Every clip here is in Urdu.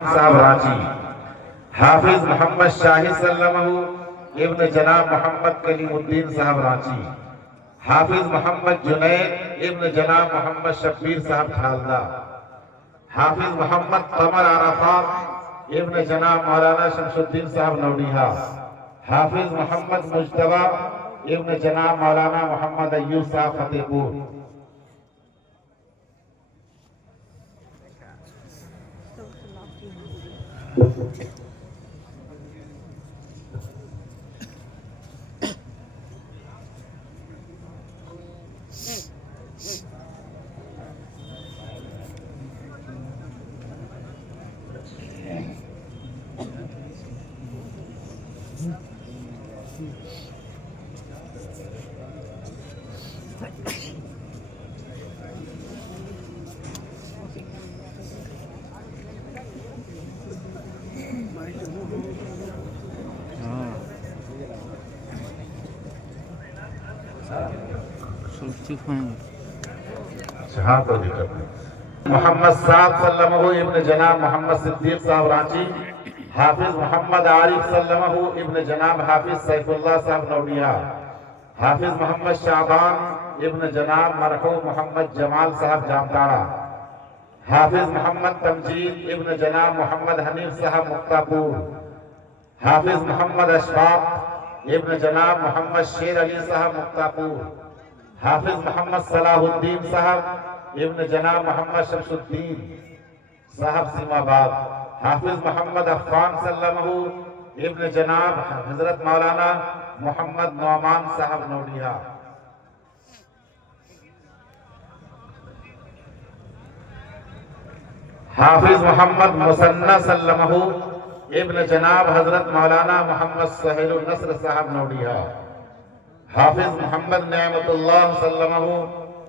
صاحب رانچی، حافظ محمد شاہد سلمہ ابن جناب محمد کلیم الدین صاحب رانچی، حافظ محمد جنید ابن جناب محمد شبیر صاحب ٹھالدہ، حافظ محمد قمر عرفات ابن جناب مولانا شمس الدین صاحب نوڈیہا، حافظ محمد مجتبہ ابن جناب مولانا محمد ایوب صاحب فتح پور، محمد صاحب سلمہ ابن جناب محمد صدیق صاحب رانچی، حافظ محمد عارف سلمہ ابن جناب حافظ سیف اللہ صاحب نوڈیہا، حافظ محمد شعبان ابن جناب مرحوم محمد جمال صاحب جامتاڑا، حافظ محمد تمجید ابن جناب محمد حنیف صاحب مختاپور، حافظ محمد اشفاق ابن جناب محمد شیر علی صاحب مختاپور، حافظ محمد صلاح الدین صاحب ابن جناب محمد شمس الدین صاحب سیم آباد، حافظ محمد عفان سلمہ ابن جناب حضرت مولانا محمد نعمان صاحب نوڈیہا، حافظ محمد مثنی سلمہ ابن جناب حضرت مولانا محمد سہیل النصر صاحب نوڈیہا، حافظ محمد نعمت اللہ سلمہ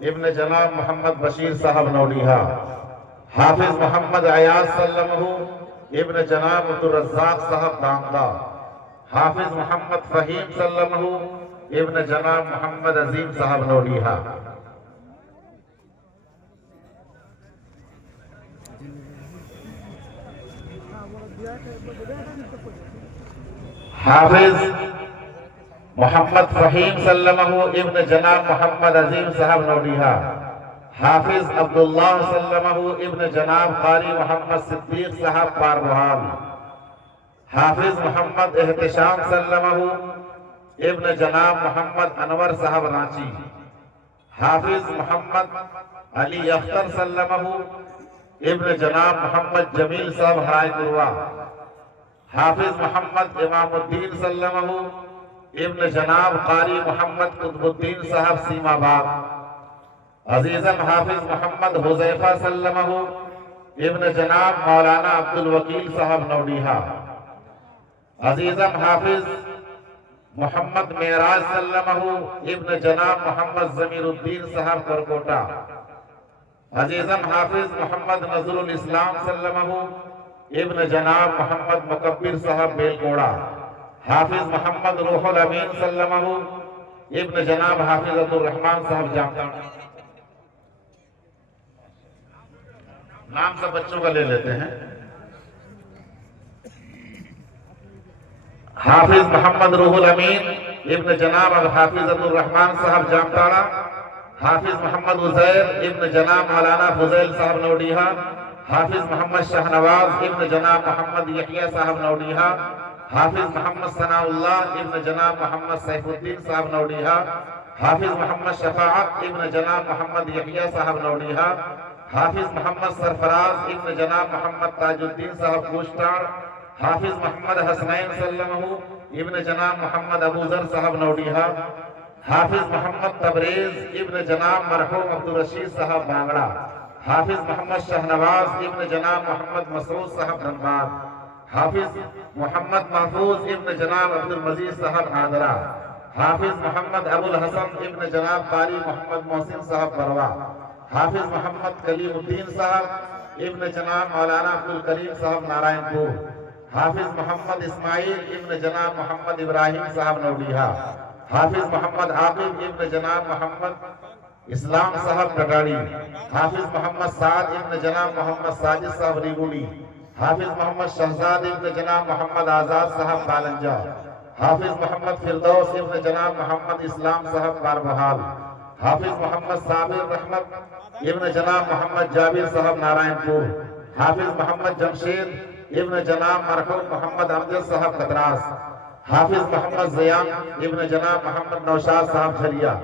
ابن جناب محمد بشیر صاحب نوڈیہا، حافظ محمد عیاض سلمہ ابن جناب عبدالرزاق صاحب دانگلہ، حافظ محمد فہیم سلمہ ابن جناب محمد عظیم صاحب نوڈیہا، حافظ محمد فہیم سلمہ ابن جناب محمد عظیم صاحب نوڈیہا، حافظ عبداللہ سلمہ ابن جناب قاری محمد صدیق صاحب پاربحال، حافظ محمد احتشام سلمہ ابن جناب محمد انور صاحب رانچی، حافظ محمد علی اختر سلمہ ابن جناب محمد جمیل صاحب ہرائے قروہ، حافظ محمد امام الدین سلمہ ابن جناب قاری محمد قطب الدین صاحب سیم آباد، عزیزم حافظ محمد حذیفہ سلمہ ابن جناب مولانا عبدالوکیل صاحب نوڈیہا، عزیزم حافظ محمد معراج سلمہ ابن جناب محمد ضمیر الدین صاحب کرکوٹا، عزیزم حافظ محمد نظر الاسلام سلمہ ابن جناب محمد مکبر صاحب بیلگوڑا، حافظ محمد روح الامین سلمہ ابن جناب حافظ عبدالرحمن صاحب جامتاڑا، نام سب بچوں کا لے لیتے ہیں، حافظ محمد روح الامین ابن جناب الحافظ عبدالرحمن صاحب جامتاڑا، حافظ محمد عزیر ابن جناب مولانا فضیل صاحب نوڈیہا، حافظ محمد شاہنواز ابن جناب محمد یحییٰ صاحب نوڈیہا، حافظ محمد ثناء اللہ ابن جناب محمد سیف الدین صاحب نوڈیہا، حافظ محمد شفاعت ابن جناب محمد یحییٰ صاحب نوڈیہا، حافظ محمد سرفراز ابن جناب محمد تاج الدین صاحب گوشتار، حافظ محمد حسنین سلمہ ابن جناب محمد ابو ذر صاحب نوڈیہا، حافظ محمد تبریز ابن جناب مرحوم عبدالرشید صاحب بانگڑا، حافظ محمد شاہنواز ابن جناب محمد مسعود صاحب دھنباد، حافظ محمد محفوظ ابن جناب عبدالمجید صاحب آدرہ، حافظ محمد ابو الحسن ابن جناب قاری محمد محسن صاحب بروا، حافظ محمد کلیم الدین صاحب ابن جناب مولانا عبدالکریم صاحب نارائن پور، حافظ محمد اسماعیل ابن جناب محمد ابراہیم صاحب نوڈیہا، حافظ محمد عاقب ابن جناب محمد اسلام صاحب کٹاڑی، حافظ محمد سعد ابن جناب محمد ساجد صاحب ریگوڑی، حافظ محمد شہزاد ابن جناب محمد آزاد صاحب کالنجا، حافظ محمد فردوس ابن جناب محمد اسلام صاحب کاربحال، حافظ محمد صابر رحمت ابن جناب محمد جابر صاحب نارائن پور، حافظ محمد جمشید ابن جناب مرحوم محمد امجد صاحب کدراس، حافظ محمد زیان ابن جناب محمد نوشاد صاحب جھریا،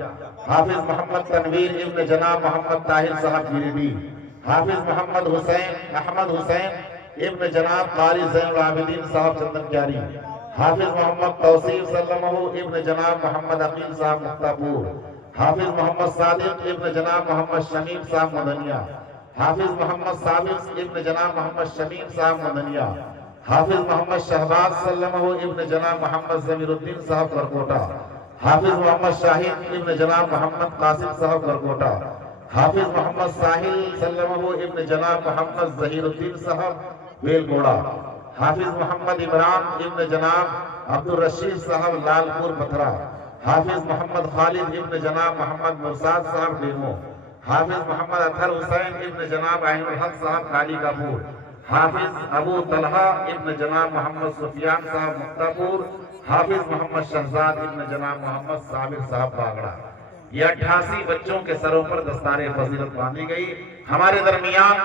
حافظ محمد تنویر ابن جناب محمد طاہر صاحب گیریڈی، حافظ محمد حسین احمد حسین ابن جناب قاری زین العابدین صاحب چندن کیاری، حافظ محمد توصیف سلمہ ابن جناب محمد عقیل صاحب مختاپور، حافظ محمد صادق ابن جناب محمد شمیم صاحب مدنیہ، حافظ محمد ثابت ابن جناب محمد شمیم صاحب مدنیہ، حافظ محمد شہباز سلمہ ابن جناب محمد ضمیر الدین صاحب کرکوٹا، حافظ محمد شاہد ابن جناب محمد قاسم صاحب کرکوٹا، حافظ محمد ساحل سلمہ ابن جناب محمد ظہیر الدین صاحب ویل گوڑا، حافظ محمد عمران ابن جناب عبد الرشید صاحب لال پور پتھرا، حافظ محمد خالد ابن جناب محمد مرساد صاحب ڈیمو، حافظ محمد اطہر حسین ابن جناب عین الحق صاحب کالی کپور، حافظ ابو طلحہ ابن جناب محمد سفیان صاحب مختاپور، حافظ محمد شہزاد ابن جناب محمد صابر صاحب باگڑا۔ یہ 88 بچوں کے سروں پر دستار فضیلت باندھی گئی۔ ہمارے درمیان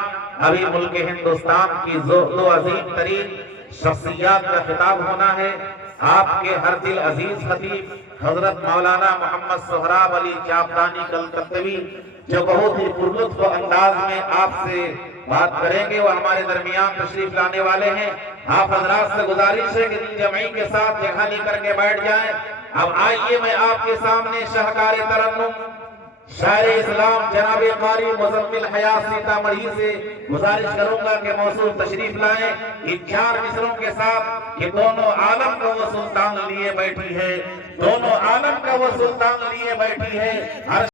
ابھی ملک ہندوستان کی دو عظیم ترین شخصیات کا خطاب ہونا ہے۔ آپ کے ہر دل عزیز خطیب حضرت مولانا محمد سہراب علی چاپدانی کلکتوی جو بہت ہی پرلطف انداز میں آپ سے بات کریں گے، وہ ہمارے درمیان تشریف لانے والے ہیں۔ آپ حضرات سے گزارش ہے کہ دل جمعی کے ساتھ جگہ لے کر کے بیٹھ جائیں۔ اب آئیے میں آپ کے سامنے شاہکار ترنم شاعر اسلام جناب قاری مزمل حیات سیتامڑھی سے گزارش کروں گا کہ موصول تشریف لائیں ان 4 مصروں کے ساتھ کہ دونوں عالم کا وہ سلطان لیے بیٹھی ہے، دونوں عالم کا وہ سلطان لیے بیٹھی ہے۔